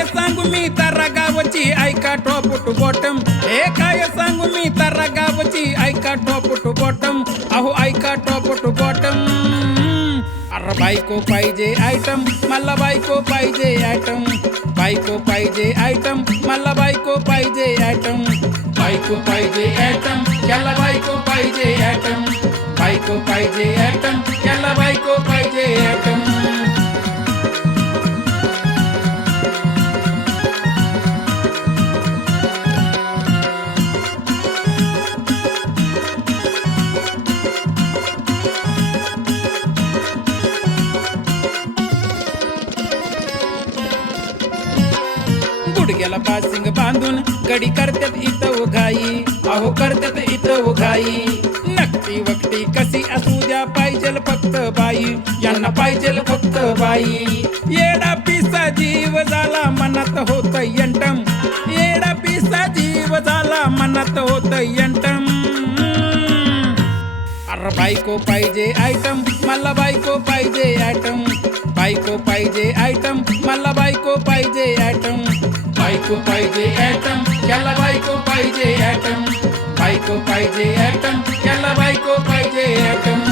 काय सांगू मी तारा गावची ऐका टॉप टू बॉटम हे काय सांगू मी तारा गावची ऐका टॉप टू बॉटम अहो ऐका टॉप टू बॉटम अरे बायको पाहिजे आयटम मला बायको पाहिजे आयटम बायको पाहिजे आयटम मला बायको पाहिजे आयटम बायको पाहिजे आयटम याला बायको पाहिजे आयटम बायको पाहिजे आयटम याला बायको पाहिजे आयटम गुडघ्याला पासिंग बांधून कडी करतात इथं उघाई अहो करतात इथं उघाई नकटी वकटी कशी असू द्या पाहिजेल फक्त बाई यांना पाहिजेल फक्त बाई येडा पिसा जीव झाला मनात होत यंटम येडा पिसा जीव झाला मनात होत यंटम अरे बायको पाहिजे आयटम मला बायको पाहिजे आयटम बायको पाहिजे आयटम मला बायको पाहिजे आयटम बायको पाहिजे आयटम याला बायको पाहिजे आयटम बायको पाहिजे आयटम याला बायको पाहिजे आयटम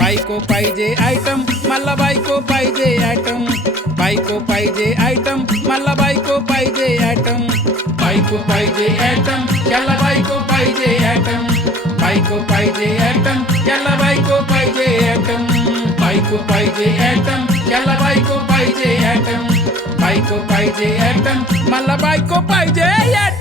बायको पाहिजे आयटम मला बायको पाहिजे आयटम बायको पाहिजे आयटम मला बायको पाहिजे आयटम बायको पाहिजे आयटम याला बायको पाहिजे आयटम बायको पाहिजे आयटम याला बायको पाहिजे आयटम बायको पाहिजे आयटम याला बायको पाहिजे आयटम बायको पाहिजे आयटम मला बायको पाहिजे आयटम